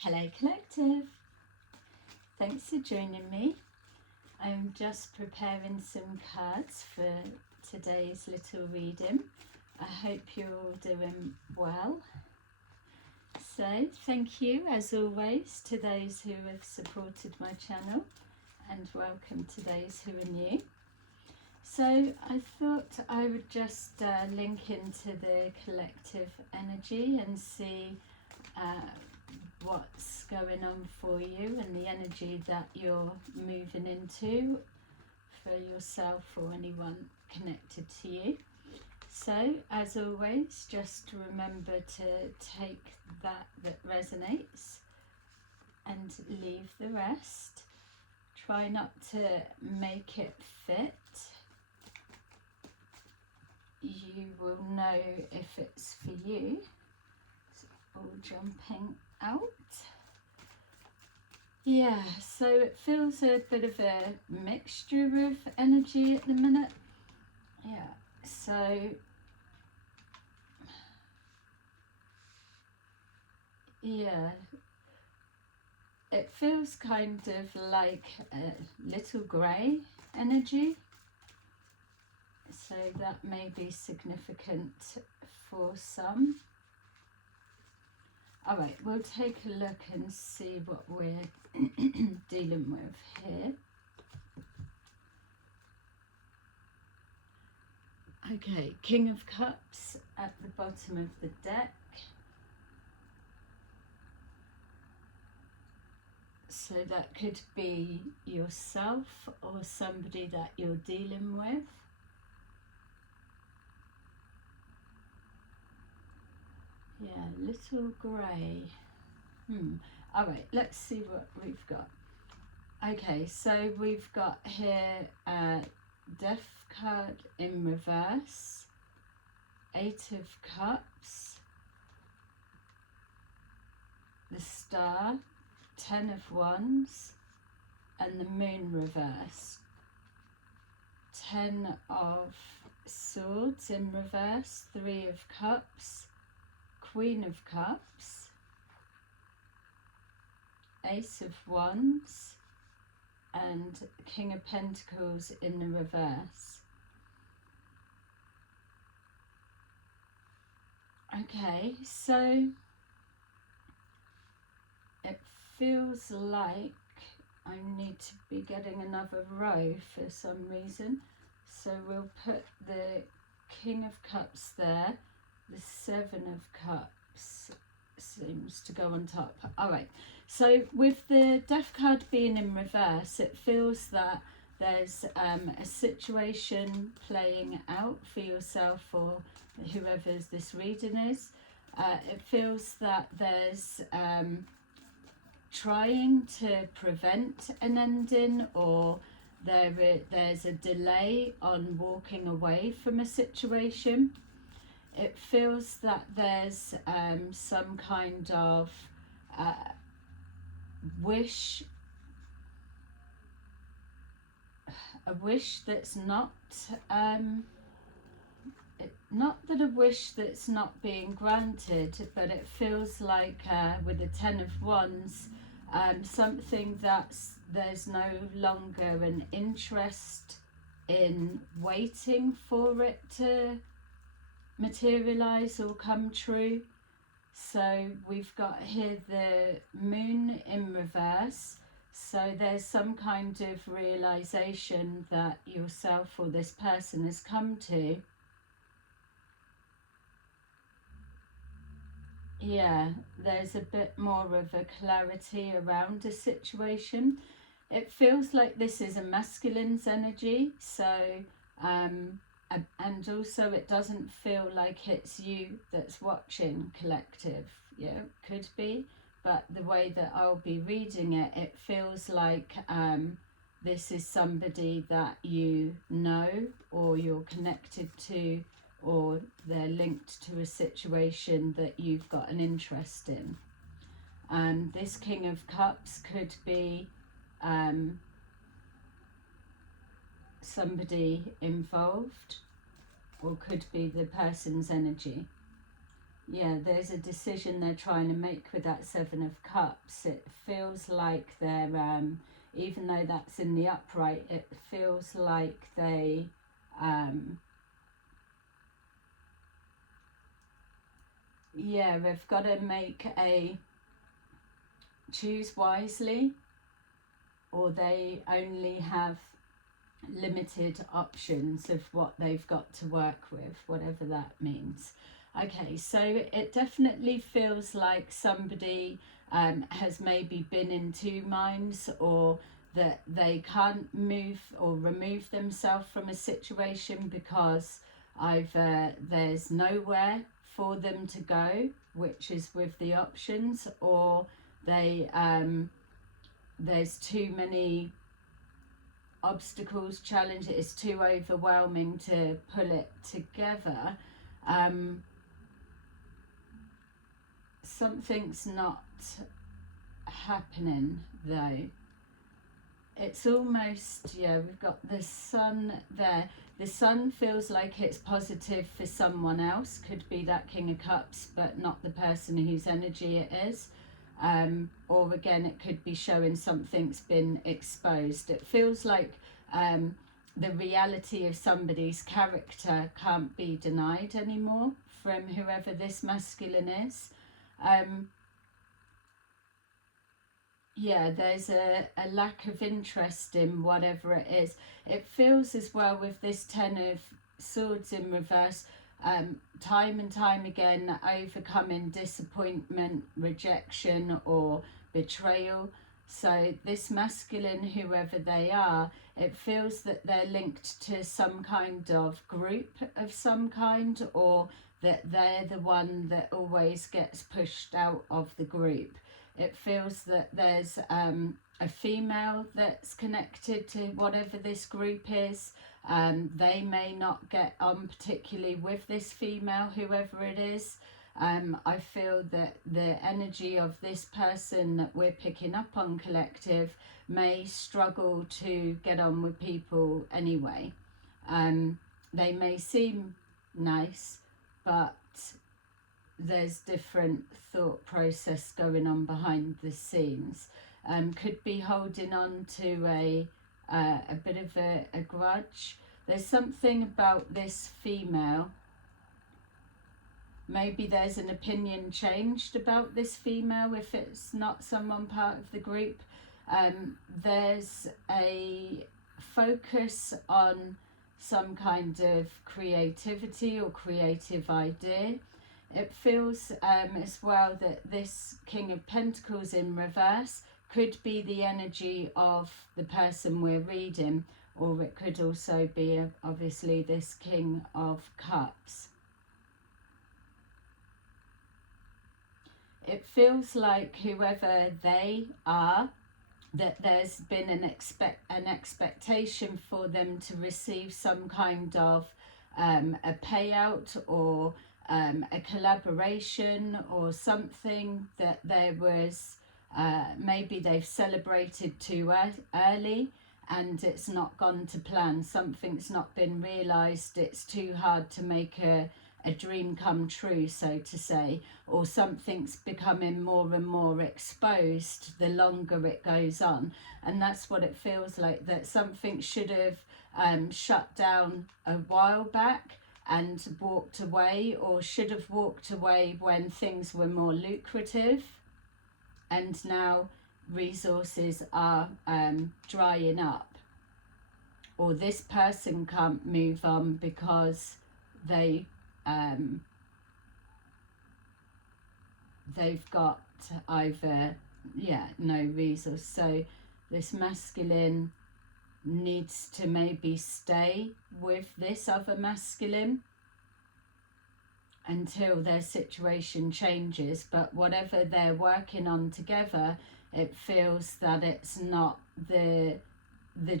Hello Collective, thanks for joining me. I'm just preparing some cards for today's little reading. I hope you're all doing well. So thank you as always to those who have supported my channel, and welcome to those who are new. So I thought I would just link into the collective energy and see what's going on for you and the energy that you're moving into for yourself or anyone connected to you. So as always, just remember to take that resonates and leave the rest. Try not to make it fit. You will know if it's for you. It's all jumping out. Yeah, so it feels a bit of a mixture of energy at the minute. Yeah, so yeah, it feels kind of like a little grey energy, so that may be significant for some. All right, we'll take a look and see what we're dealing with here. Okay, King of Cups at the bottom of the deck. So that could be yourself or somebody that you're dealing with. Yeah, little grey. All right, let's see what we've got. Okay, so we've got here Death card in reverse, 8 of Cups, the Star, 10 of Wands, and the Moon reverse. 10 of Swords in reverse, 3 of Cups, Queen of Cups, Ace of Wands, and King of Pentacles in the reverse. Okay, so it feels like I need to be getting another row for some reason. So we'll put the King of Cups there. The 7 of Cups seems to go on top. All right, so with the Death card being in reverse, it feels that there's a situation playing out for yourself or whoever this reading is. It feels that there's trying to prevent an ending, or there's a delay on walking away from a situation. It feels that there's some kind of wish, a wish that's not that a wish that's not being granted, but it feels like with the 10 of Wands, something there's no longer an interest in waiting for it to materialize or come true. So we've got here the Moon in reverse, so there's some kind of realization that yourself or this person has come to. Yeah, there's a bit more of a clarity around a situation. It feels like this is a masculine's energy, so and also it doesn't feel like it's you that's watching, collective. Yeah, could be, but the way that I'll be reading it, it feels like this is somebody that you know or you're connected to, or they're linked to a situation that you've got an interest in. This King of Cups could be somebody involved, or could be the person's energy. yeah, there's a decision they're trying to make with that Seven of Cups. It feels like they're, even though that's in the upright, it feels like they, yeah, they've got to make a, choose wisely, or they only have limited options of what they've got to work with, whatever that means. Okay, so it definitely feels like somebody has maybe been in two minds, or that they can't move or remove themselves from a situation because either there's nowhere for them to go, which is with the options, or they there's too many obstacles, challenges, it's too overwhelming to pull it together. Something's not happening though. It's almost, yeah, we've got the Sun there. The Sun feels like it's positive for someone else, could be that King of Cups, but not the person whose energy it is. Or again, it could be showing something's been exposed. It feels like the reality of somebody's character can't be denied anymore from whoever this masculine is. Yeah, there's a lack of interest in whatever it is. It feels as well with this Ten of Swords in reverse, time and time again overcoming disappointment, rejection or betrayal. So this masculine, whoever they are, it feels that they're linked to some kind of group of some kind, or that they're the one that always gets pushed out of the group. It feels that there's a female that's connected to whatever this group is. They may not get on particularly with this female, whoever it is. I feel that the energy of this person that we're picking up on collective may struggle to get on with people anyway. They may seem nice, but there's different thought process going on behind the scenes. Could be holding on to a bit of a grudge. There's something about this female. Maybe there's an opinion changed about this female if it's not someone part of the group. There's a focus on some kind of creativity or creative idea. It feels as well that this King of Pentacles in reverse could be the energy of the person we're reading, or it could also be obviously this King of Cups. It feels like whoever they are, that there's been an expectation for them to receive some kind of a payout or a collaboration or something, that there was maybe they've celebrated too early and it's not gone to plan. Something's not been realised. It's too hard to make a dream come true, so to say, or something's becoming more and more exposed the longer it goes on. And that's what it feels like, that something should have shut down a while back and walked away, or should have walked away when things were more lucrative, and now resources are drying up, or this person can't move on because they've got either no resource. So this masculine needs to maybe stay with this other masculine until their situation changes, but whatever they're working on together, it feels that it's not the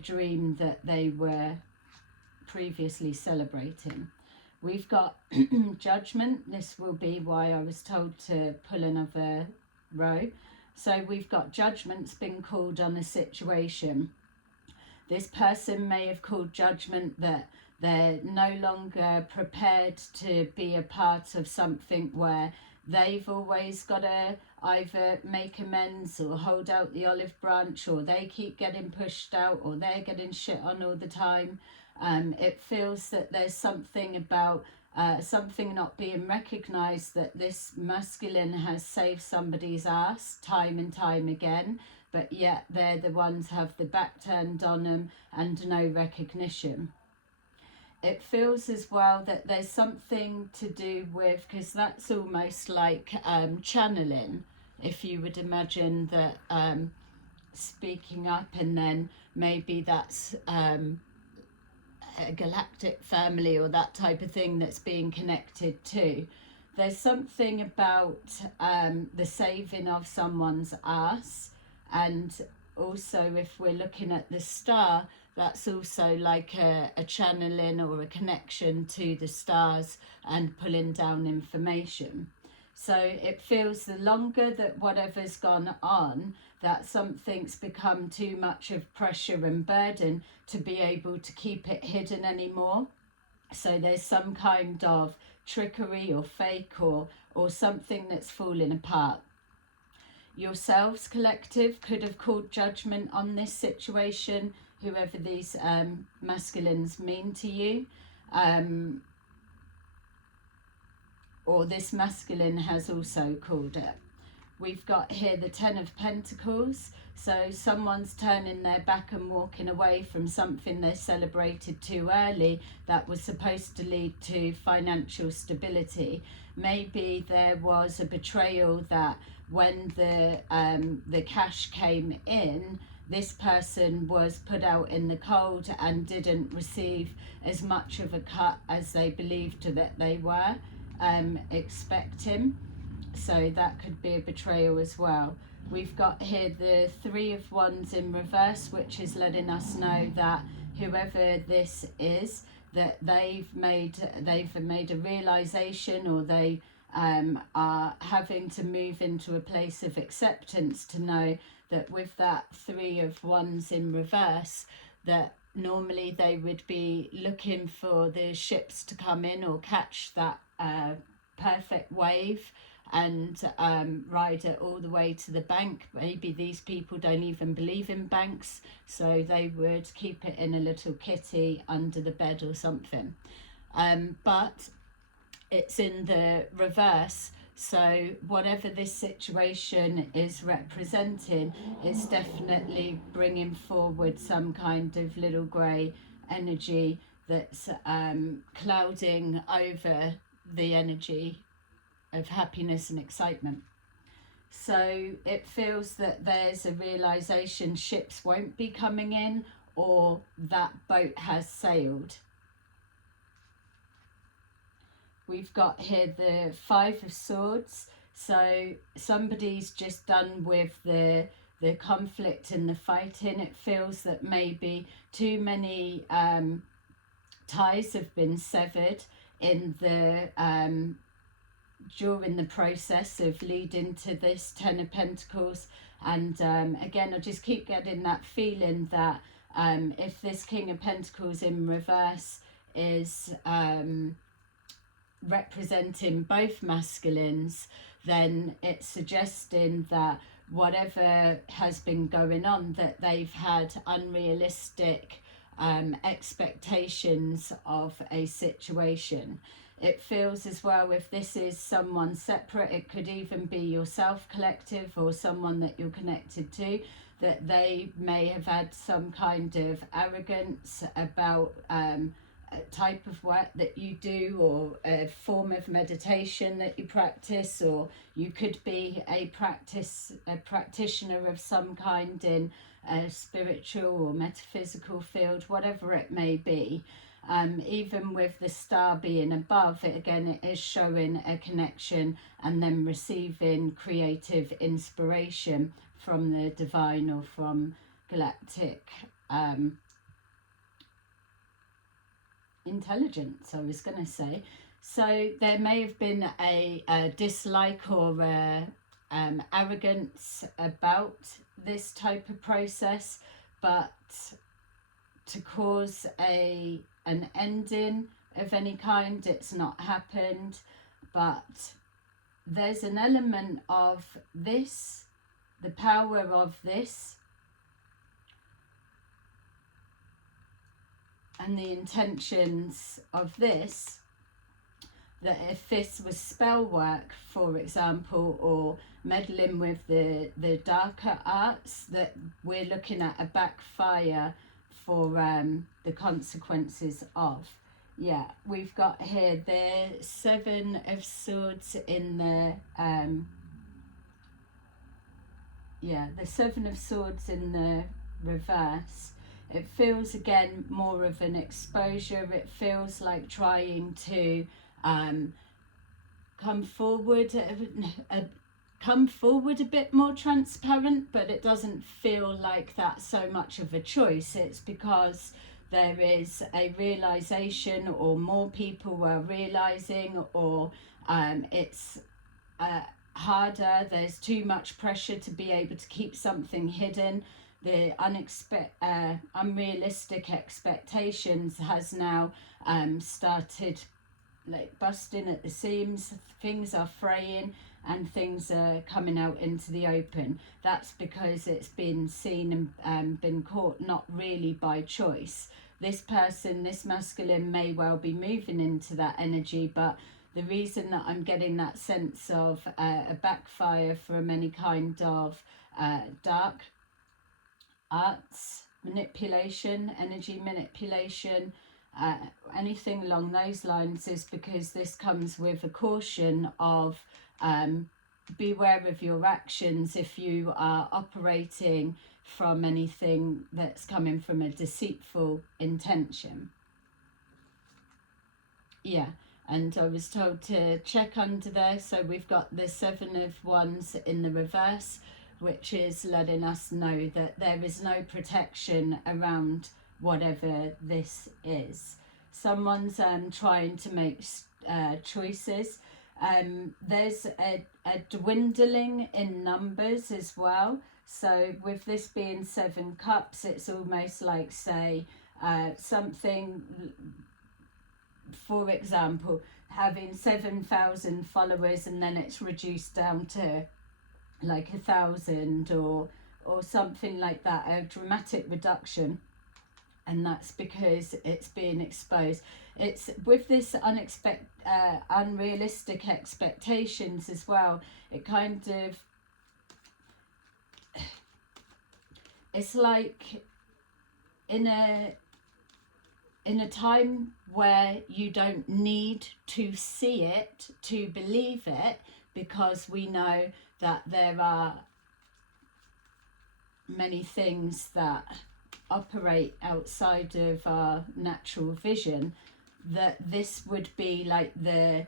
dream that they were previously celebrating. We've got Judgment. This will be why I was told to pull another row. So we've got Judgment's been called on a situation. This person may have called judgment that They're no longer prepared to be a part of something where they've always got to either make amends or hold out the olive branch, or they keep getting pushed out, or they're getting shit on all the time. It feels that there's something about something not being recognised, that this masculine has saved somebody's ass time and time again, but yet they're the ones have the back turned on them and no recognition. It feels as well that there's something to do with, because that's almost like channeling, if you would imagine that speaking up, and then maybe that's a galactic family or that type of thing that's being connected to. There's something about the saving of someone's ass, and also if we're looking at the star, that's also like a channeling or a connection to the stars and pulling down information. So it feels the longer that whatever's gone on, that something's become too much of pressure and burden to be able to keep it hidden anymore. So there's some kind of trickery or fake or something that's falling apart. Yourselves, collective, could have called judgment on this situation, whoever these masculines mean to you. Or this masculine has also called it. We've got here the Ten of Pentacles. So someone's turning their back and walking away from something they celebrated too early that was supposed to lead to financial stability. Maybe there was a betrayal that when the cash came in, this person was put out in the cold and didn't receive as much of a cut as they believed that they were expecting. So that could be a betrayal as well. We've got here the Three of Wands in reverse, which is letting us know that whoever this is, that they've made a realization, or they are having to move into a place of acceptance to know that with that Three of Wands in reverse, that normally they would be looking for the ships to come in or catch that perfect wave and ride it all the way to the bank. Maybe these people don't even believe in banks, so they would keep it in a little kitty under the bed or something. But it's in the reverse, so whatever this situation is representing is definitely bringing forward some kind of little grey energy that's clouding over the energy of happiness and excitement. So it feels that there's a realization ships won't be coming in, or that boat has sailed. We've got here the Five of Swords. So somebody's just done with the conflict and the fighting. It feels that maybe too many ties have been severed in the during the process of leading to this Ten of Pentacles. And again, I just keep getting that feeling that if this King of Pentacles in reverse is representing both masculines, then it's suggesting that whatever has been going on, that they've had unrealistic expectations of a situation. It feels as well, if this is someone separate, it could even be yourself, collective, or someone that you're connected to, that they may have had some kind of arrogance about a type of work that you do, or a form of meditation that you practice, or you could be a practitioner of some kind in a spiritual or metaphysical field, whatever it may be. Even with the star being above it, again, it is showing a connection and then receiving creative inspiration from the divine or from galactic intelligence, I was going to say. So there may have been a dislike or arrogance about this type of process, but to cause a an ending of any kind. It's not happened, but there's an element of this, the power of this, and the intentions of this, that if this was spell work, for example, or meddling with the darker arts, that we're looking at a backfire for the consequences of. Yeah, we've got here the Seven of Swords in the the Seven of Swords in the reverse. It feels again more of an exposure. It feels like trying to come forward a bit more transparent, but it doesn't feel like that's so much of a choice. It's because there is a realization, or more people are realizing, or it's harder. There's too much pressure to be able to keep something hidden. The unrealistic expectations has now started like busting at the seams. Things are fraying and things are coming out into the open. That's because it's been seen and been caught not really by choice. This person, this masculine, may well be moving into that energy, but the reason that I'm getting that sense of a backfire from any kind of dark arts, manipulation, energy manipulation, anything along those lines, is because this comes with a caution of beware of your actions if you are operating from anything that's coming from a deceitful intention. Yeah, and I was told to check under there. So we've got the Seven of Wands in the reverse, which is letting us know that there is no protection around whatever this is. Someone's trying to make choices. There's a dwindling in numbers as well. So with this being 7 cups, it's almost like, say, something, for example, having 7,000 followers and then it's reduced down to like 1,000 or something like that, a dramatic reduction. And that's because it's being exposed. It's with this unrealistic expectations as well. It kind of, it's like in a time where you don't need to see it to believe it, because we know that there are many things that operate outside of our natural vision, that this would be like the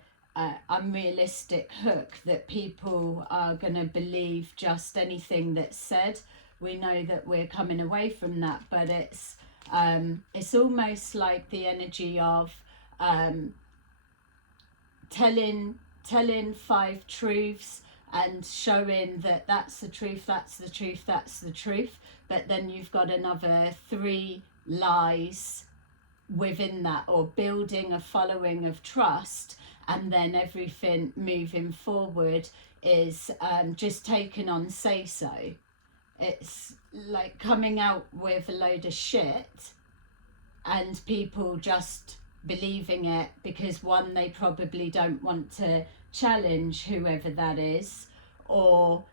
unrealistic hook that people are going to believe just anything that's said. We know that we're coming away from that, but it's almost like the energy of telling 5 truths and showing that that's the truth, that's the truth, that's the truth, but then you've got another 3 lies within that, or building a following of trust, and then everything moving forward is just taken on say so. It's like coming out with a load of shit and people just believing it because, one, they probably don't want to challenge whoever that is, or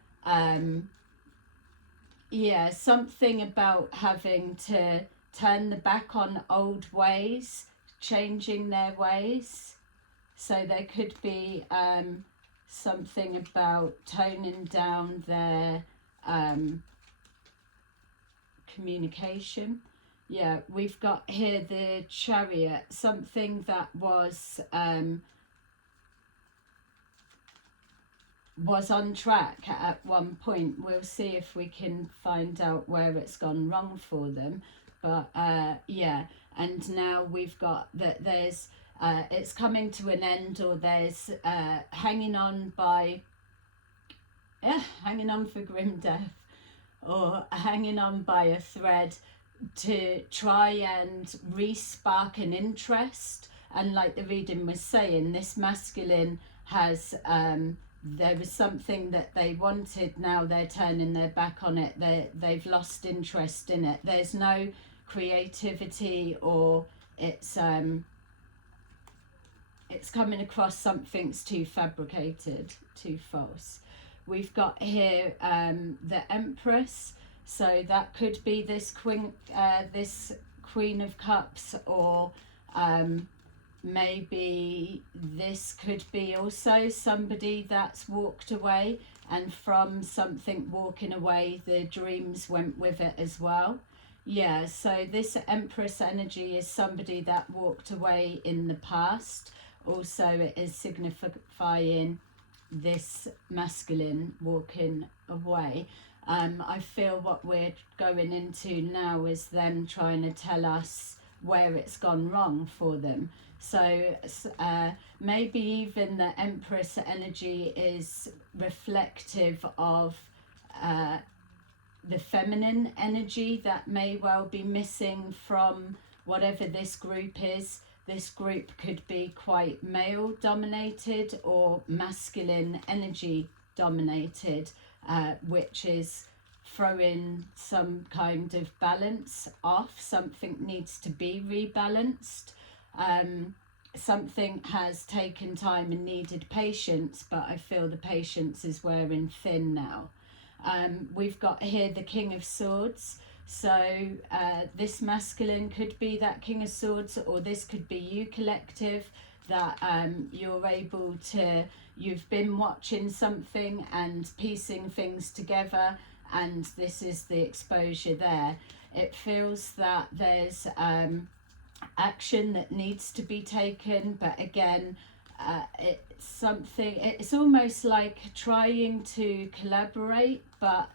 something about having to turn the back on old ways, changing their ways. So there could be something about toning down their communication. Yeah, we've got here the Chariot, something that was on track at one point. We'll see if we can find out where it's gone wrong for them. But and now we've got that there's it's coming to an end, or there's hanging on for grim death, or hanging on by a thread. to try and re-spark an interest. And like the reading was saying, this masculine has there was something that they wanted, now they're turning their back on it, they've lost interest in it. There's no creativity, or it's coming across something's too fabricated, too false. We've got here the Empress, so that could be this Queen of Cups, or maybe this could be also somebody that's walked away, and from something walking away, the dreams went with it as well. Yeah, so this Empress energy is somebody that walked away in the past. Also, it is signifying this masculine walking away. I feel what we're going into now is them trying to tell us where it's gone wrong for them. So maybe even the Empress energy is reflective of the feminine energy that may well be missing from whatever this group is. This group could be quite male dominated or masculine energy dominated, which is throwing some kind of balance off. Something needs to be rebalanced. Something has taken time and needed patience, but I feel the patience is wearing thin now. We've got here the King of Swords. So this masculine could be that King of Swords, or this could be you collective, that you're able to, you've been watching something and piecing things together, and this is the exposure there. It feels that there's action that needs to be taken, but again, it's something, it's almost like trying to collaborate, but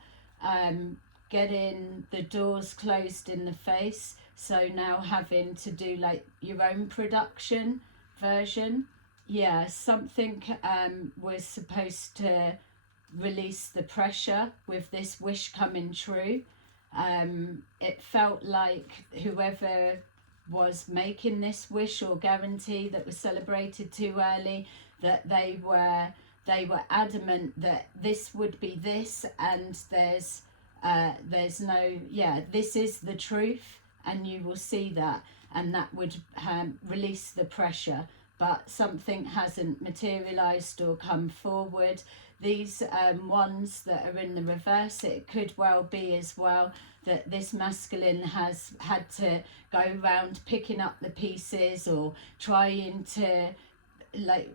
getting the doors closed in the face. So now having to do like your own production version. Yeah, something was supposed to release the pressure with this wish coming true. It felt like whoever was making this wish or guarantee that was celebrated too early, that they were adamant that this would be this, and there's no, yeah, this is the truth, and you will see that, and that would release the pressure, but something hasn't materialized or come forward. These ones that are in the reverse, it could well be as well that this masculine has had to go around picking up the pieces, or trying to like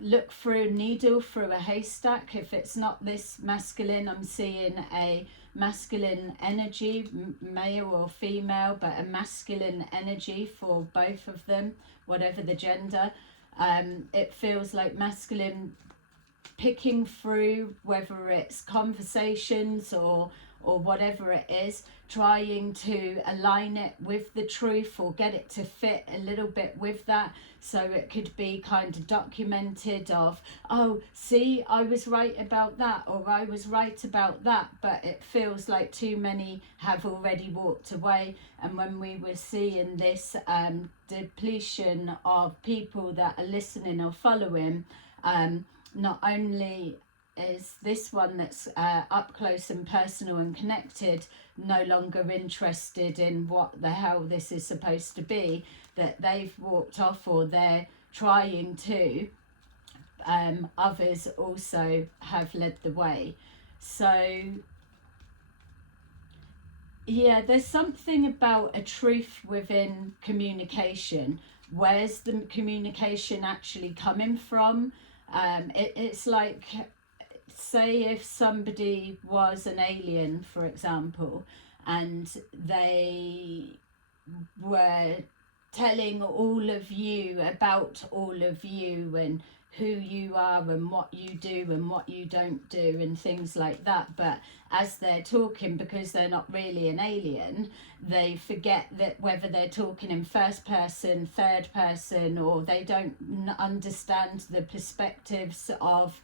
look through a needle through a haystack. If it's not this masculine, I'm seeing a masculine energy, male or female, but a masculine energy for both of them, whatever the gender. It feels like masculine picking through, whether it's conversations or whatever it is, trying to align it with the truth or get it to fit a little bit with that. So it could be kind of documented of, oh, see, I was right about that, or I was right about that, but it feels like too many have already walked away. And when we were seeing this depletion of people that are listening or following, not only is this one that's up close and personal and connected no longer interested in what the hell this is supposed to be, that they've walked off or they're trying to, others also have led the way. So yeah, there's something about a truth within communication. Where's the communication actually coming from? It's like, say if somebody was an alien, for example, and they were telling all of you about all of you and who you are and what you do and what you don't do and things like that, but as they're talking, because they're not really an alien, they forget that whether they're talking in first person, third person, or they don't understand the perspectives of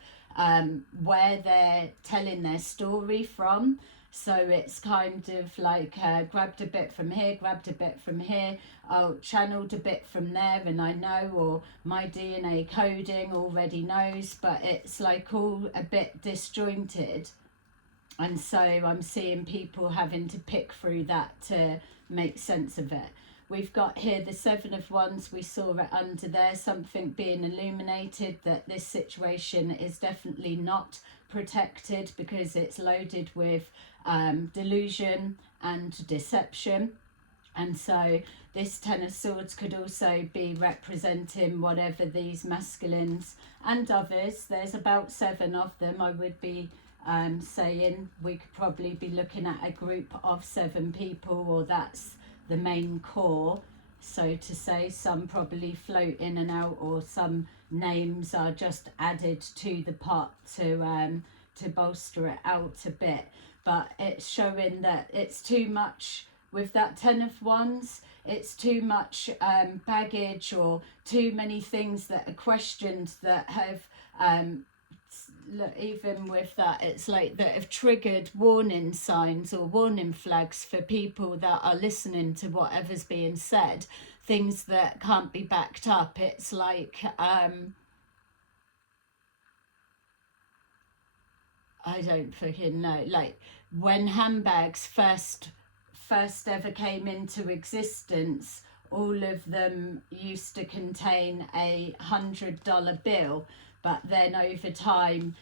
where they're telling their story from. So it's kind of like grabbed a bit from here, grabbed a bit from here, oh, channeled a bit from there, and I know, or my DNA coding already knows, but it's like all a bit disjointed. And so I'm seeing people having to pick through that to make sense of it. We've got here the Seven of Wands. We saw it under there, something being illuminated, that this situation is definitely not protected because it's loaded with delusion and deception. And so this Ten of Swords could also be representing whatever these masculines and others, there's about 7 of them, I would be saying we could probably be looking at a group of 7 people, or that's the main core, so to say. Some probably float in and out, or some names are just added to the pot to bolster it out a bit. But it's showing that it's too much with that Ten of Wands. It's too much baggage, or too many things that are questioned that have look, even with that, it's like that have triggered warning signs or warning flags for people that are listening to whatever's being said, things that can't be backed up. It's like I don't freaking know, like when handbags first ever came into existence, all of them used to contain a $100 bill, but then over time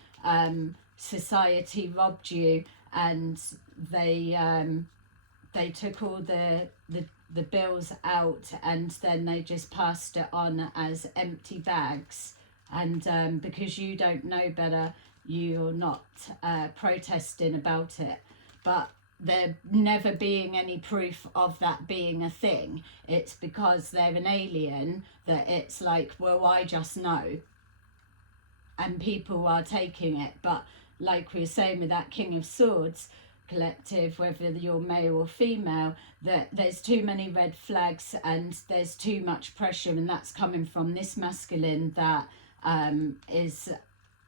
society robbed you, and they took all the bills out, and then they just passed it on as empty bags. And because you don't know better, you're not protesting about it. But there never being any proof of that being a thing, it's because they're an alien that it's like, well, I just know, and people are taking it. But like we were saying with that King of Swords collective, whether you're male or female, that there's too many red flags and there's too much pressure, and that's coming from this masculine that is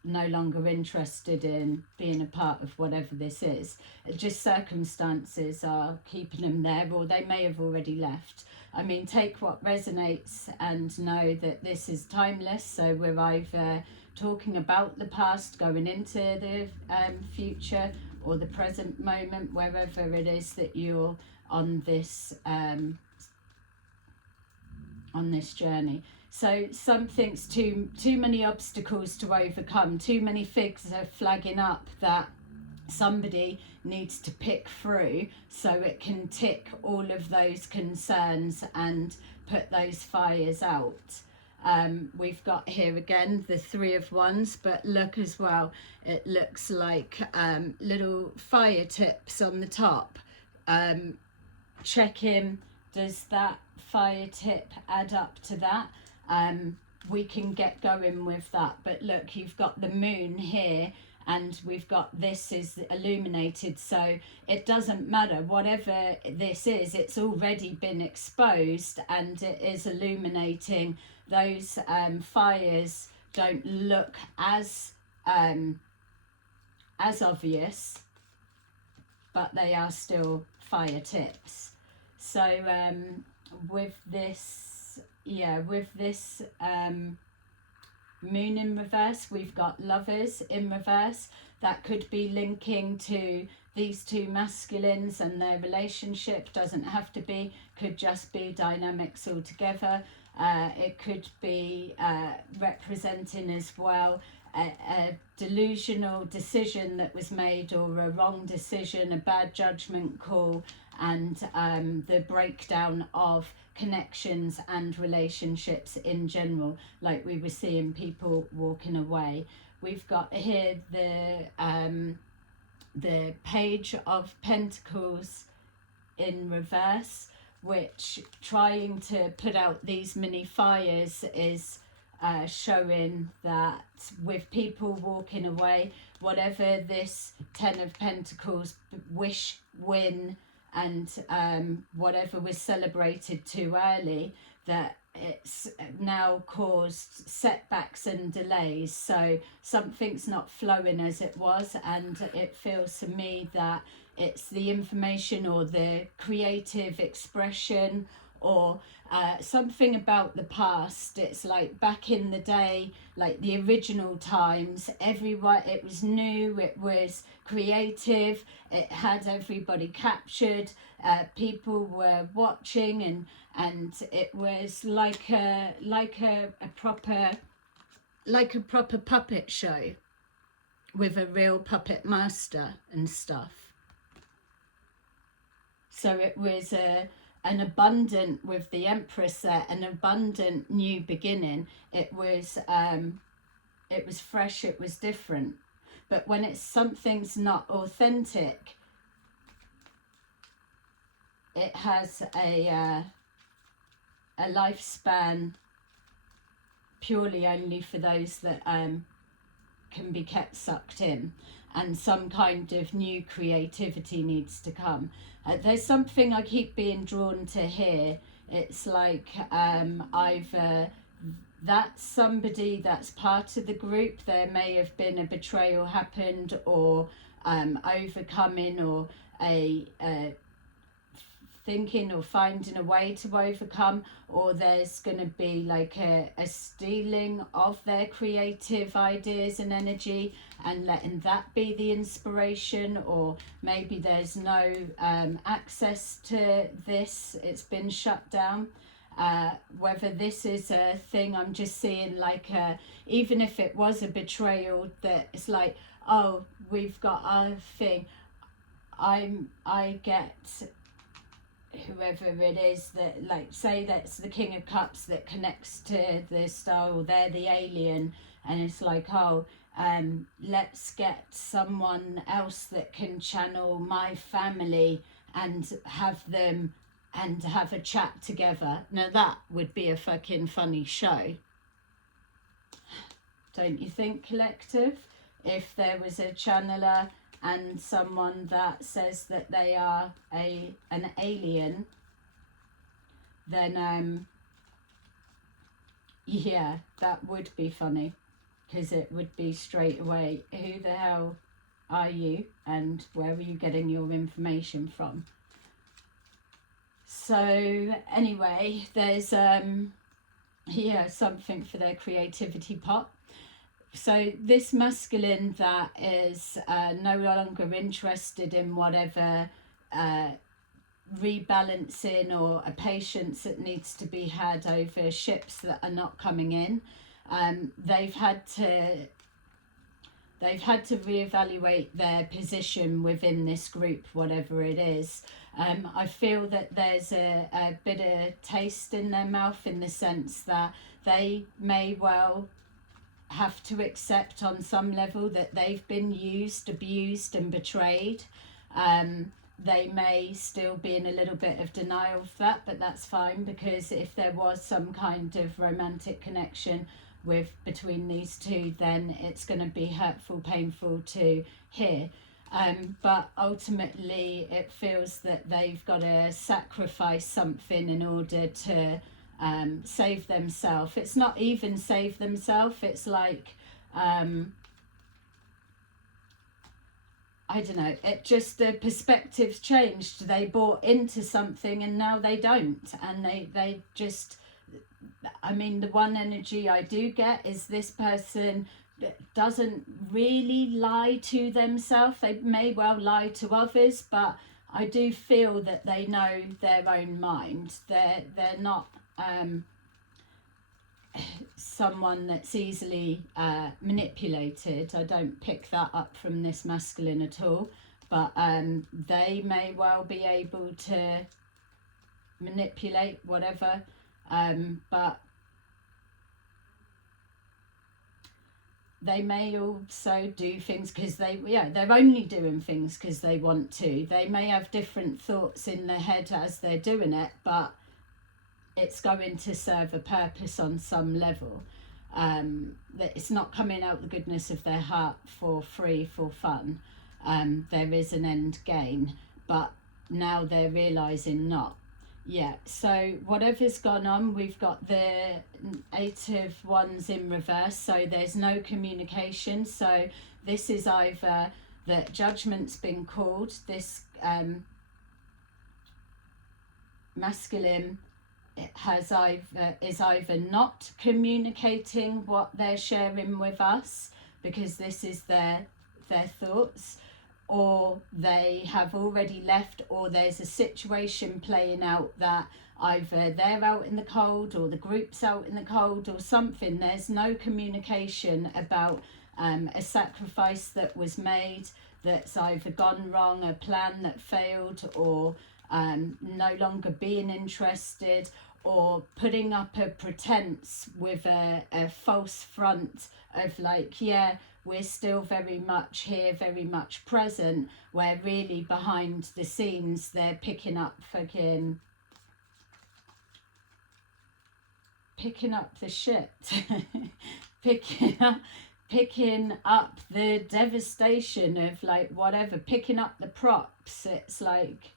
no longer interested in being a part of whatever this is. Just circumstances are keeping them there, or they may have already left. I mean, take what resonates and know that this is timeless. So we're either talking about the past going into the future, or the present moment, wherever it is that you're on this journey. So something's too many obstacles to overcome, too many figs are flagging up that somebody needs to pick through so it can tick all of those concerns and put those fires out. We've got here again the Three of Wands, but look as well, it looks like little fire tips on the top. Check in, does that fire tip add up to that? We can get going with that. But look, you've got the moon here, and we've got this is illuminated, so it doesn't matter whatever this is, it's already been exposed and it is illuminating. Those fires don't look as obvious, but they are still fire tips. So with this moon in reverse, we've got Lovers in reverse. That could be linking to these two masculines and their relationship. Doesn't have to be, could just be dynamics altogether. It could be representing as well a delusional decision that was made, or a wrong decision, a bad judgment call, and the breakdown of connections and relationships in general, like we were seeing people walking away. We've got here the Page of Pentacles in reverse, which trying to put out these mini fires is showing that with people walking away, whatever this Ten of Pentacles wish, win, and whatever was celebrated too early, that it's now caused setbacks and delays. So something's not flowing as it was, and it feels to me that it's the information or the creative expression, or something about the past. It's like back in the day, like the original times, everyone, it was new, it was creative, it had everybody captured, people were watching, and it was like a proper puppet show with a real puppet master and stuff. So it was an abundant, with the Empress there, an abundant new beginning. It was fresh, it was different. But when it's something's not authentic, it has a lifespan purely only for those that can be kept sucked in, and some kind of new creativity needs to come. There's something I keep being drawn to here. It's like either that's somebody that's part of the group, there may have been a betrayal happened, or overcoming, or a thinking or finding a way to overcome, or there's going to be like a stealing of their creative ideas and energy and letting that be the inspiration, or maybe there's no access to this, it's been shut down. Whether this is a thing, I'm just seeing like even if it was a betrayal, that it's like, oh, we've got our thing, I get whoever it is that, like, say that's the King of Cups that connects to the star, or they're the alien, and it's like, oh, let's get someone else that can channel my family and have them and have a chat together. Now that would be a fucking funny show, don't you think, collective? If there was a channeler and someone that says that they are an alien, then yeah, that would be funny, because it would be straight away, who the hell are you and where are you getting your information from? So anyway, there's yeah, something for their creativity pot. So this masculine that is no longer interested in whatever rebalancing or a patience that needs to be had over ships that are not coming in, they've had to reevaluate their position within this group, whatever it is. I feel that there's a bit of taste in their mouth, in the sense that they may well have to accept on some level that they've been used, abused and betrayed. They may still be in a little bit of denial of that, but that's fine, because if there was some kind of romantic connection between these two, then it's going to be hurtful, painful to hear. But ultimately it feels that they've got to sacrifice something in order to save themselves. It's not even save themselves, it's like I don't know, it just, the perspective's changed. They bought into something and now they don't, and they just, I mean, the one energy I do get is this person doesn't really lie to themselves. They may well lie to others, but I do feel that they know their own mind. They're not someone that's easily manipulated. I don't pick that up from this masculine at all, but they may well be able to manipulate whatever, but they may also do things because they're only doing things because they want to. They may have different thoughts in their head as they're doing it, but it's going to serve a purpose on some level. That it's not coming out the goodness of their heart for free, for fun. There is an end gain, but now they're realizing not. Yeah, so whatever's gone on, we've got the 8 of Wands in reverse, so there's no communication. So this is either that judgment's been called, this masculine is either not communicating what they're sharing with us because this is their thoughts, or they have already left, or there's a situation playing out that either they're out in the cold or the group's out in the cold or something. There's no communication about a sacrifice that was made that's either gone wrong, a plan that failed, or no longer being interested, or putting up a pretense with a false front of like, yeah, we're still very much here, very much present, where really behind the scenes they're picking up the shit. picking up the devastation of like whatever, picking up the props. It's like,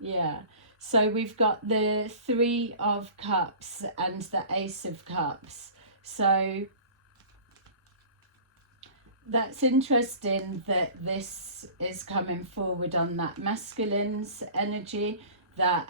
yeah. So we've got the Three of Cups and the Ace of Cups. So that's interesting that this is coming forward on that masculine's energy, that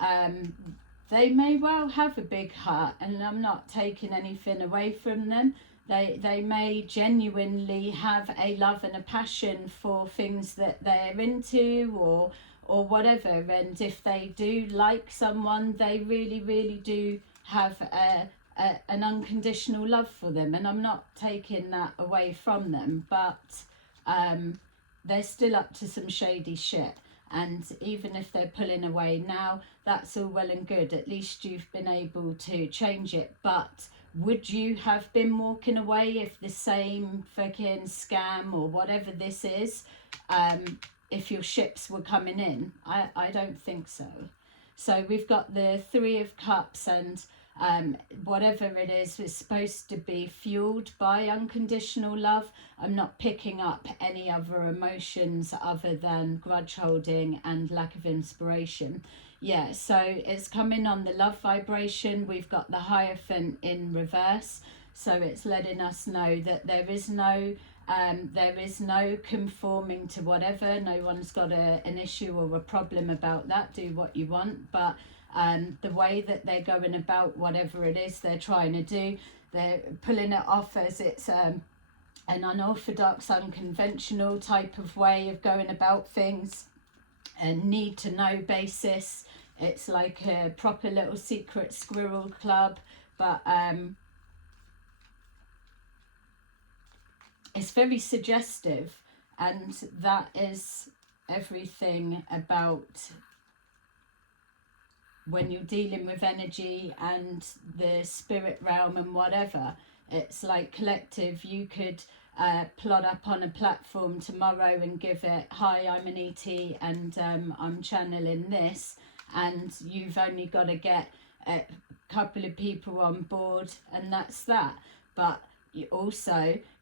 they may well have a big heart, and I'm not taking anything away from them. They may genuinely have a love and a passion for things that they're into, or whatever, and if they do like someone, they really, really do have an unconditional love for them, and I'm not taking that away from them, but they're still up to some shady shit. And even if they're pulling away now, that's all well and good. At least you've been able to change it. But would you have been walking away if the same fucking scam or whatever this is, if your ships were coming in? I don't think so. So we've got the Three of Cups, and whatever it is supposed to be fueled by unconditional love. I'm not picking up any other emotions other than grudge holding and lack of inspiration. Yeah, so it's coming on the love vibration. We've got the Hierophant in reverse, so it's letting us know that there is no conforming to whatever. No one's got an issue or a problem about that. Do what you want, but the way that they're going about whatever it is they're trying to do, they're pulling it off as it's an unorthodox, unconventional type of way of going about things, a need to know basis. It's like a proper little secret squirrel club, but it's very suggestive, and that is everything about when you're dealing with energy and the spirit realm and whatever. It's like collective. You could plot up on a platform tomorrow and give it, hi, I'm an ET and I'm channeling this, and you've only got to get a couple of people on board, and that's that. But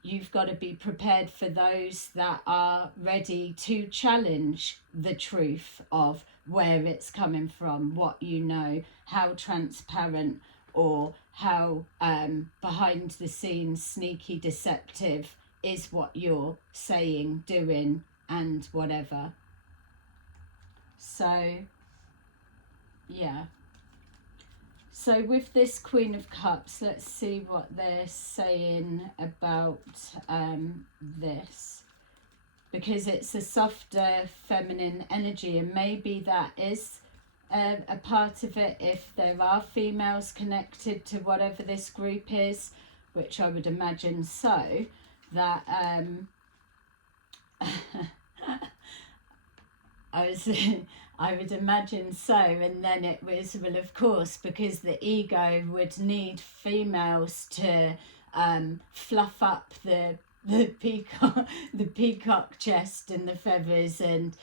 you've got to be prepared for those that are ready to challenge the truth of where it's coming from, what you know, how transparent or how behind the scenes sneaky deceptive is what you're saying, doing and whatever. So yeah. So with this Queen of Cups, let's see what they're saying about this, because it's a softer feminine energy, and maybe that is a part of it if there are females connected to whatever this group is, which I would imagine so, that I would imagine so. And then it was, well, of course, because the ego would need females to fluff up the peacock chest and the feathers and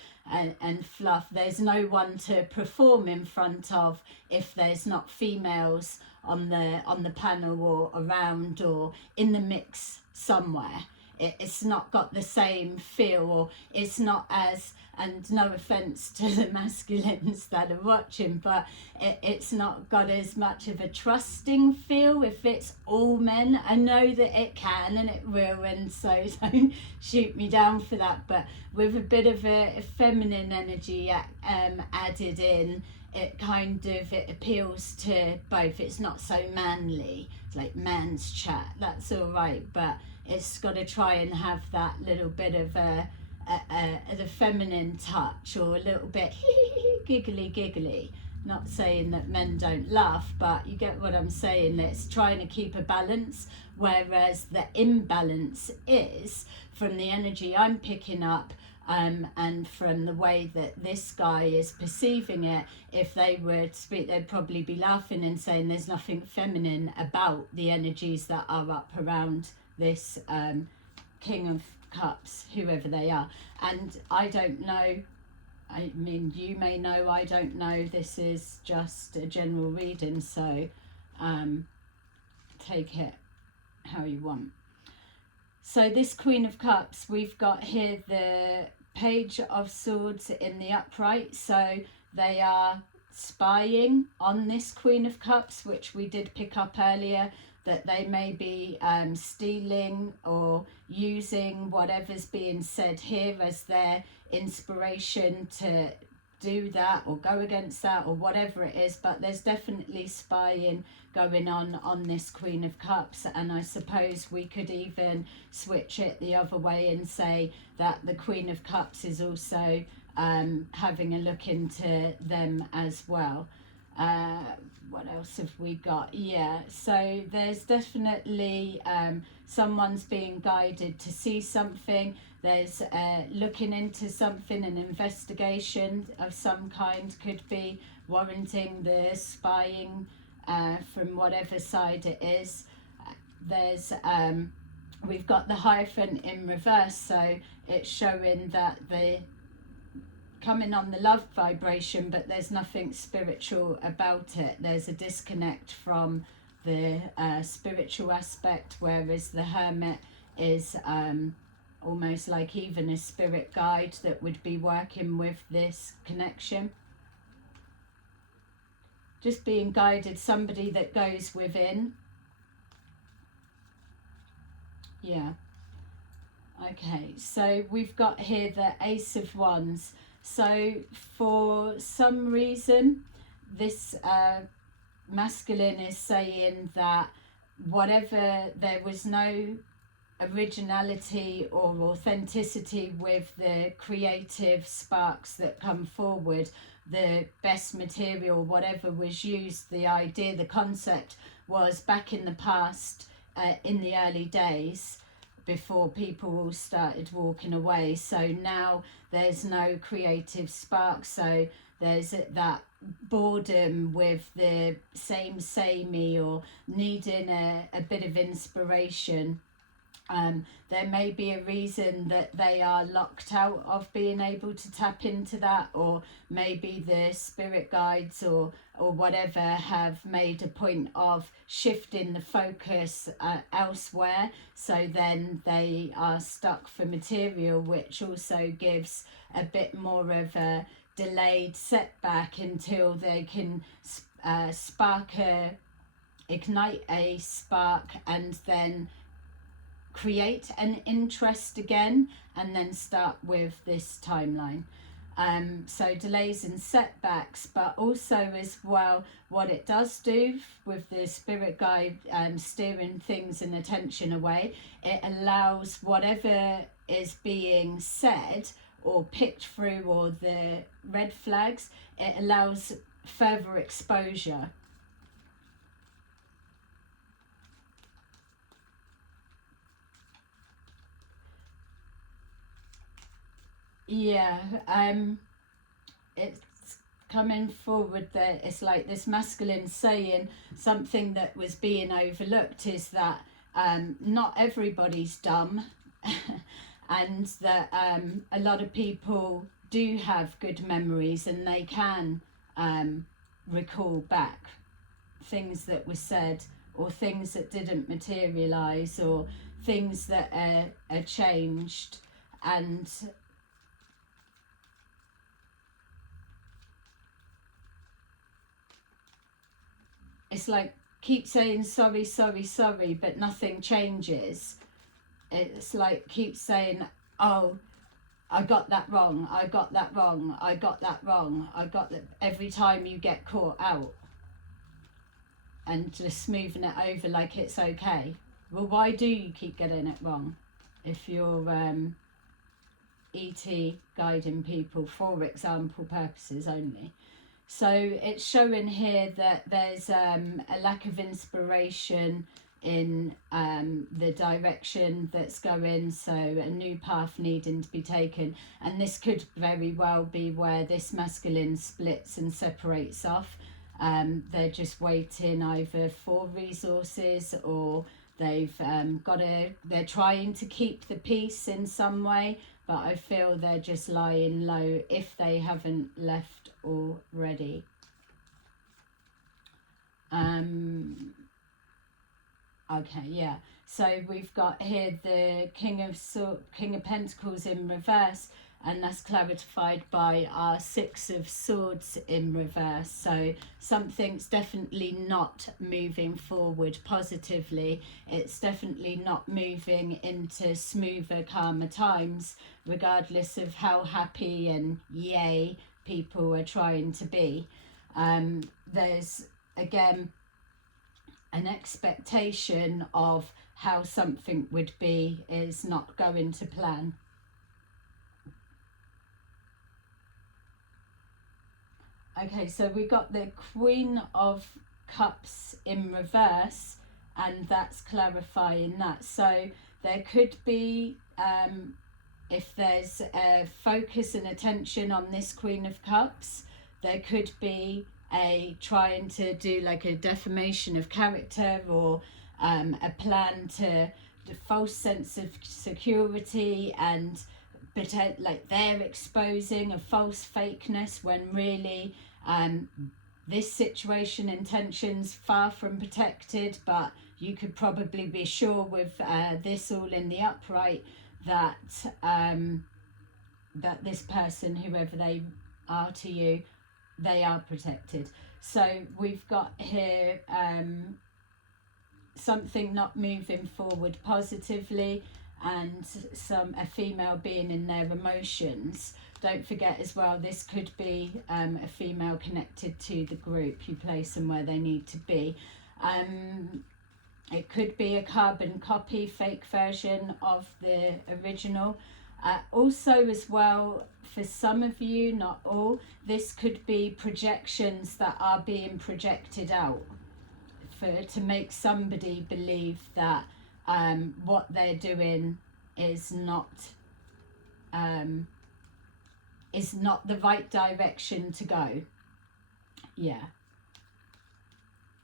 fluff. There's no one to perform in front of if there's not females on the panel or around or in the mix somewhere. It's not got the same feel, or it's not as and no offense to the masculines that are watching, but it's not got as much of a trusting feel if it's all men. I know that it can and it will, and so don't shoot me down for that, but with a bit of a feminine energy added in, it kind of, it appeals to both. It's not so manly, it's like man's chat, that's all right, but it's got to try and have that little bit of a feminine touch, or a little bit giggly. Not saying that men don't laugh, but you get what I'm saying. It's trying to keep a balance, whereas the imbalance is, from the energy I'm picking up, and from the way that this guy is perceiving it, if they were to speak, they'd probably be laughing and saying there's nothing feminine about the energies that are up around this King of Cups, whoever they are. And I don't know, I mean, you may know, I don't know, this is just a general reading, so take it how you want. So this Queen of Cups, we've got here the Page of Swords in the upright, so they are spying on this Queen of Cups, which we did pick up earlier, that they may be stealing or using whatever's being said here as their inspiration to do that or go against that or whatever it is. But there's definitely spying going on this Queen of Cups, and I suppose we could even switch it the other way and say that the Queen of Cups is also having a look into them as well. What else have we got? Yeah, so there's definitely someone's being guided to see something. There's looking into something, an investigation of some kind could be warranting the spying from whatever side it is. There's we've got the Hierophant in reverse, so it's showing that the coming on the love vibration, but there's nothing spiritual about it. There's a disconnect from the spiritual aspect, whereas the Hermit is almost like even a spirit guide that would be working with this connection. Just being guided, somebody that goes within. Yeah. Okay, so we've got here the Ace of Wands. So for some reason, this masculine is saying that whatever, there was no originality or authenticity with the creative sparks that come forward. The best material, whatever was used, the idea, the concept was back in the past, in the early days, before people all started walking away. So now there's no creative spark, so there's that boredom with the samey or needing a bit of inspiration. There may be a reason that they are locked out of being able to tap into that, or maybe the spirit guides or whatever have made a point of shifting the focus elsewhere, so then they are stuck for material, which also gives a bit more of a delayed setback until they can ignite a spark and then create an interest again, and then start with this timeline. So delays and setbacks, but also as well what it does do with the spirit guide steering things and attention away, it allows whatever is being said or picked through, or the red flags, it allows further exposure. Yeah, it's coming forward that it's like this masculine saying something that was being overlooked is that not everybody's dumb and that a lot of people do have good memories, and they can recall back things that were said, or things that didn't materialize, or things that are changed. And it's like keep saying sorry, sorry, sorry, but nothing changes. It's like keep saying, oh, I got that wrong, I got that wrong, I got that wrong, I got that, every time you get caught out, and just smoothing it over like it's okay. Well, why do you keep getting it wrong if you're ET guiding people for example purposes only? So it's showing here that there's a lack of inspiration in the direction that's going, so a new path needing to be taken, and this could very well be where this masculine splits and separates off. They're just waiting either for resources, or they've they're trying to keep the peace in some way, but I feel they're just lying low if they haven't left already. Okay, yeah. So we've got here the King of Pentacles in reverse, and that's clarified by our Six of Swords in reverse. So something's definitely not moving forward positively. It's definitely not moving into smoother, calmer times, regardless of how happy and yay people are trying to be. There's, again, an expectation of how something would be is not going to plan. Okay, so we got the Queen of Cups in reverse, and that's clarifying that. So there could be, if there's a focus and attention on this Queen of Cups, there could be a trying to do like a defamation of character, or a plan to the false sense of security, and pretend like they're exposing a false fakeness when really this situation intention's far from protected. But you could probably be sure with this all in the upright that that this person, whoever they are to you, they are protected. So we've got here something not moving forward positively, and a female being in their emotions. Don't forget as well, this could be a female connected to the group. You place them where they need to be. It could be a carbon copy, fake version of the original. Also as well, for some of you, not all, this could be projections that are being projected out to make somebody believe that what they're doing is not the right direction to go. Yeah.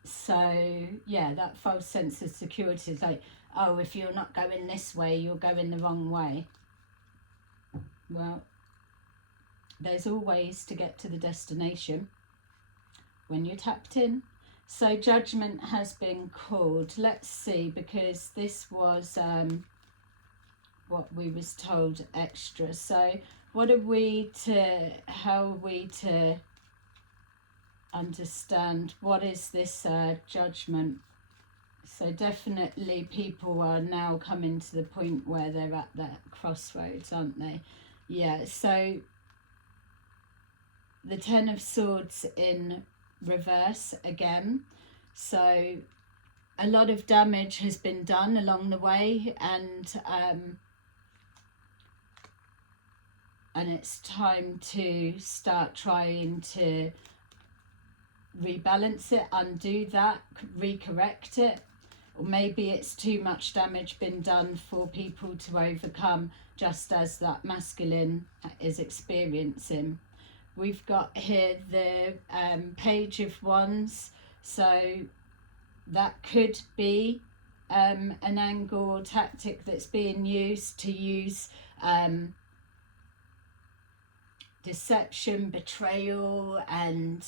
So yeah, that false sense of security is like, oh, if you're not going this way, you're going the wrong way. Well, there's always to get to the destination when you're tapped in. So judgment has been called. Let's see, because this was what we was told extra. So what are we to, how are we to understand what is this judgment? So definitely people are now coming to the point where they're at that crossroads, aren't they? Yeah, so the Ten of Swords in reverse again. So a lot of damage has been done along the way, and it's time to start trying to rebalance it, undo that, recorrect it. Or maybe it's too much damage been done for people to overcome, just as that masculine is experiencing. We've got here the Page of Wands, so that could be an angle or tactic that's being used to use deception, betrayal, and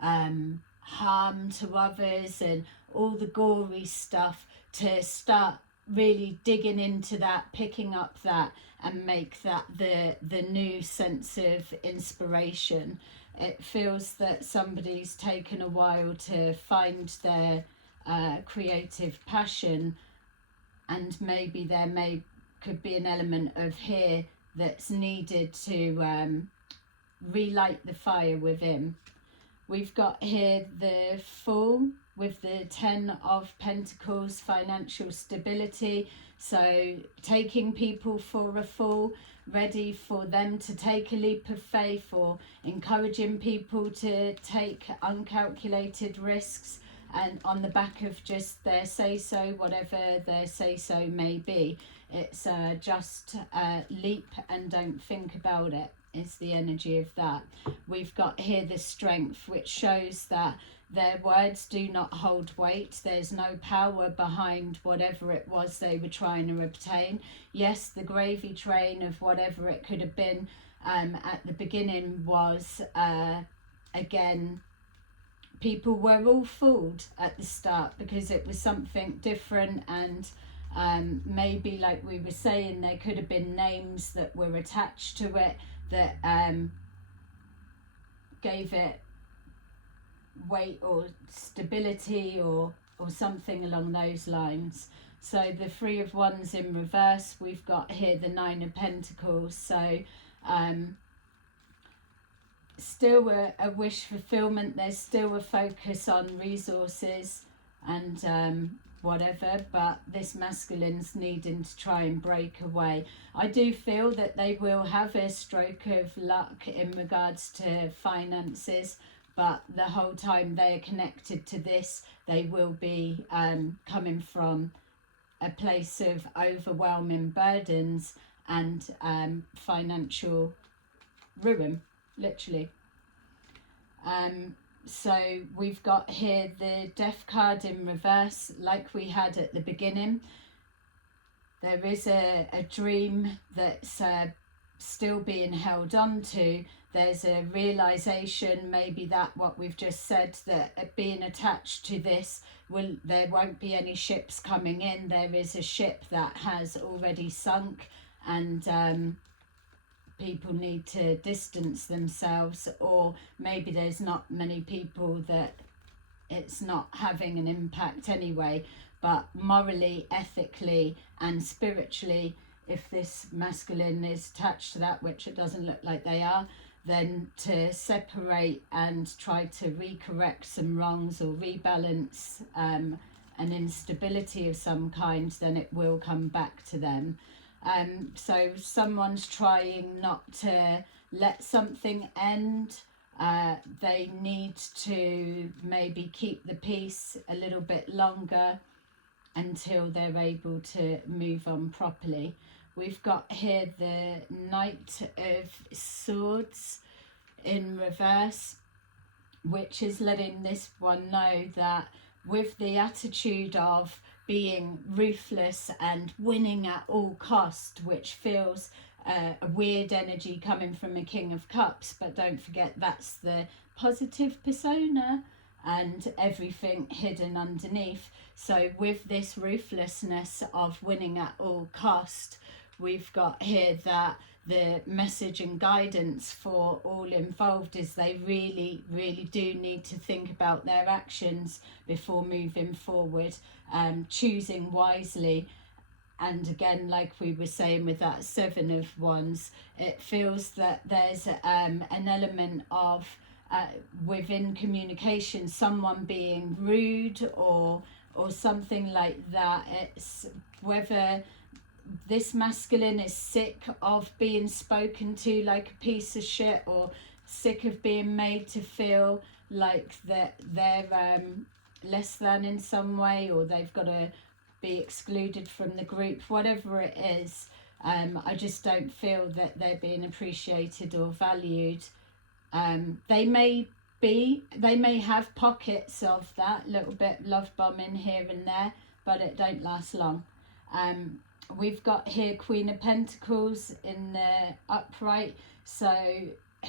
harm to others, and all the gory stuff to start really digging into that, picking up that, and make that the new sense of inspiration. It feels that somebody's taken a while to find their creative passion, and maybe could be an element of here that's needed to relight the fire within. We've got here the Fool with the 10 of Pentacles, financial stability. So taking people for a fool, ready for them to take a leap of faith, or encouraging people to take uncalculated risks, and on the back of just their say-so, whatever their say-so may be. It's just leap and don't think about it. Is the energy of that. We've got here the Strength, which shows that their words do not hold weight. There's no power behind whatever it was they were trying to obtain. Yes, the gravy train of whatever it could have been at the beginning was, again, people were all fooled at the start because it was something different, and maybe, like we were saying, there could have been names that were attached to it that gave it weight or stability or something along those lines. So the Three of Wands in reverse, we've got here the Nine of Pentacles. So still a wish fulfillment. There's still a focus on resources and whatever, but this masculine's needing to try and break away. I do feel that they will have a stroke of luck in regards to finances, but the whole time they are connected to this, they will be coming from a place of overwhelming burdens and financial ruin, literally. So we've got here the Death card in reverse, like we had at the beginning. There is a dream that's still being held on to. There's a realization, maybe that what we've just said, that being attached to this, there won't be any ships coming in. There is a ship that has already sunk, and people need to distance themselves, or maybe there's not many people that it's not having an impact anyway. But morally, ethically and spiritually, if this masculine is attached to that, which it doesn't look like they are, then to separate and try to recorrect some wrongs or rebalance an instability of some kind, then it will come back to them. So someone's trying not to let something end. They need to maybe keep the peace a little bit longer until they're able to move on properly. We've got here the Knight of Swords in reverse, which is letting this one know that with the attitude of being ruthless and winning at all cost, which feels a weird energy coming from a King of Cups, but don't forget that's the positive persona and everything hidden underneath. So with this ruthlessness of winning at all cost, we've got here that the message and guidance for all involved is they really, really do need to think about their actions before moving forward, choosing wisely. And again, like we were saying with that Seven of Wands, it feels that there's an element of within communication, someone being rude or something like that. It's whether this masculine is sick of being spoken to like a piece of shit, or sick of being made to feel like that they're less than in some way, or they've got to be excluded from the group, whatever it is. I just don't feel that they're being appreciated or valued. They may have pockets of that little bit love bombing here and there, but it don't last long. We've got here Queen of Pentacles in the upright, so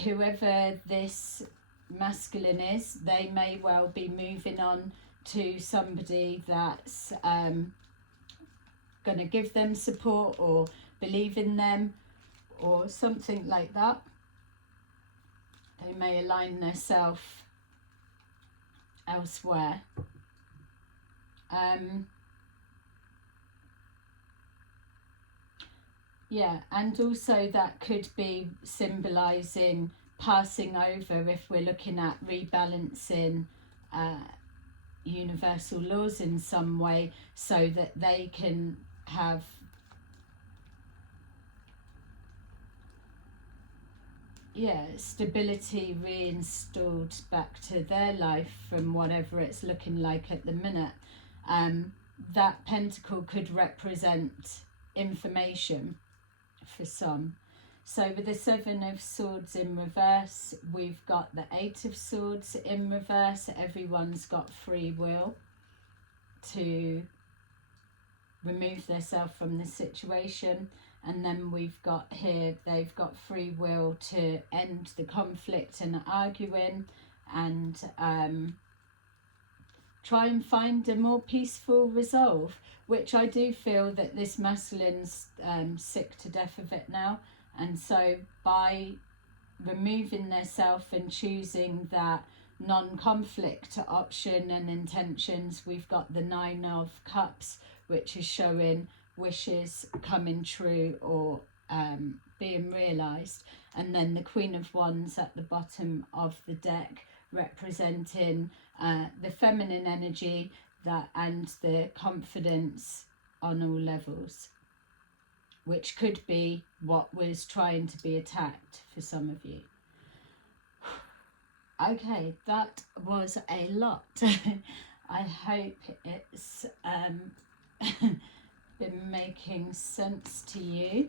whoever this masculine is, they may well be moving on to somebody that's going to give them support or believe in them or something like that. They may align themselves elsewhere. Yeah, and also that could be symbolising passing over if we're looking at rebalancing universal laws in some way, so that they can have stability reinstalled back to their life from whatever it's looking like at the minute. That pentacle could represent information for some. So with the 7 of Swords in reverse, we've got the 8 of Swords in reverse. Everyone's got free will to remove themselves from the situation. And then we've got here, they've got free will to end the conflict and arguing, and try and find a more peaceful resolve, which I do feel that this masculine's sick to death of it now. And so by removing themselves and choosing that non-conflict option and intentions, we've got the 9 of Cups, which is showing wishes coming true or being realised. And then the Queen of Wands at the bottom of the deck, representing the feminine energy and the confidence on all levels, which could be what was trying to be attacked for some of you. Okay, that was a lot. I hope it's been making sense to you.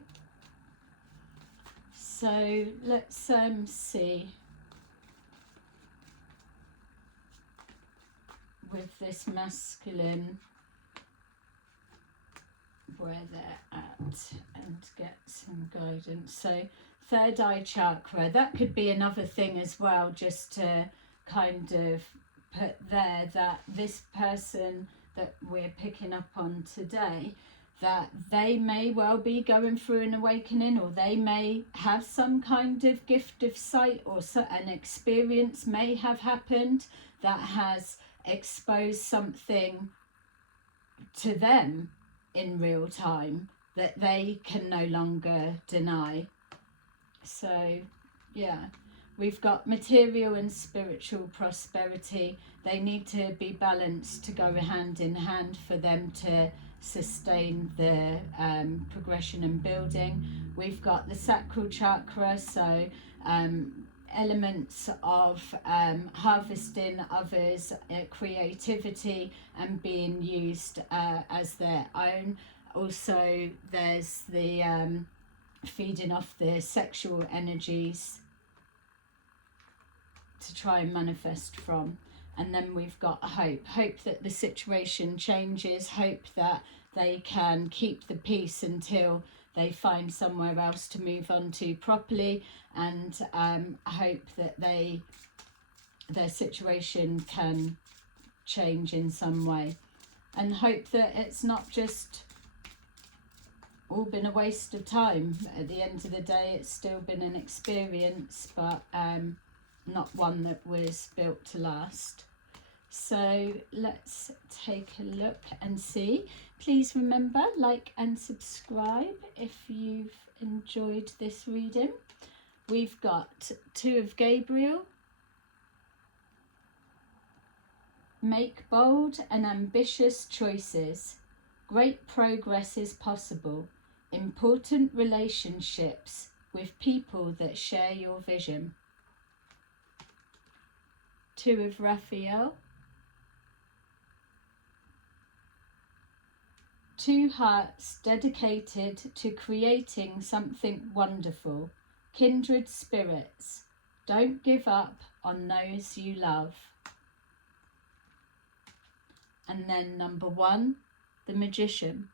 So let's see with this masculine where they're at and get some guidance. So 3rd eye chakra, that could be another thing as well, just to kind of put there that this person that we're picking up on today, that they may well be going through an awakening, or they may have some kind of gift of sight, or an experience may have happened that has exposed something to them in real time that they can no longer deny. So yeah, we've got material and spiritual prosperity. They need to be balanced to go hand in hand for them to sustain the progression and building. We've got the sacral chakra, so elements of harvesting others, creativity, and being used as their own. Also there's the feeding off the sexual energies to try and manifest from. And then we've got hope that the situation changes, hope that they can keep the peace until they find somewhere else to move on to properly, and hope that their situation can change in some way, and hope that it's not just all been a waste of time. At the end of the day, it's still been an experience, but not one that was built to last. So let's take a look and see. Please remember, like and subscribe if you've enjoyed this reading. We've got 2 of Gabriel. Make bold and ambitious choices. Great progress is possible. Important relationships with people that share your vision. 2 of Raphael. 2 hearts dedicated to creating something wonderful. Kindred spirits. Don't give up on those you love. And then number 1, the Magician.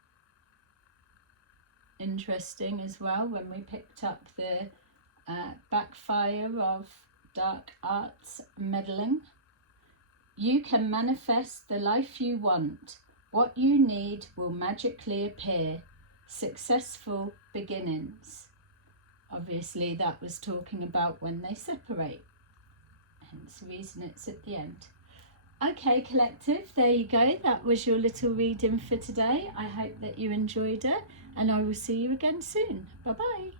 Interesting as well when we picked up the backfire of dark arts meddling. You can manifest the life you want. What you need will magically appear. Successful beginnings. Obviously that was talking about when they separate. Hence the reason it's at the end. Okay, collective, there you go. That was your little reading for today. I hope that you enjoyed it, and I will see you again soon. Bye bye.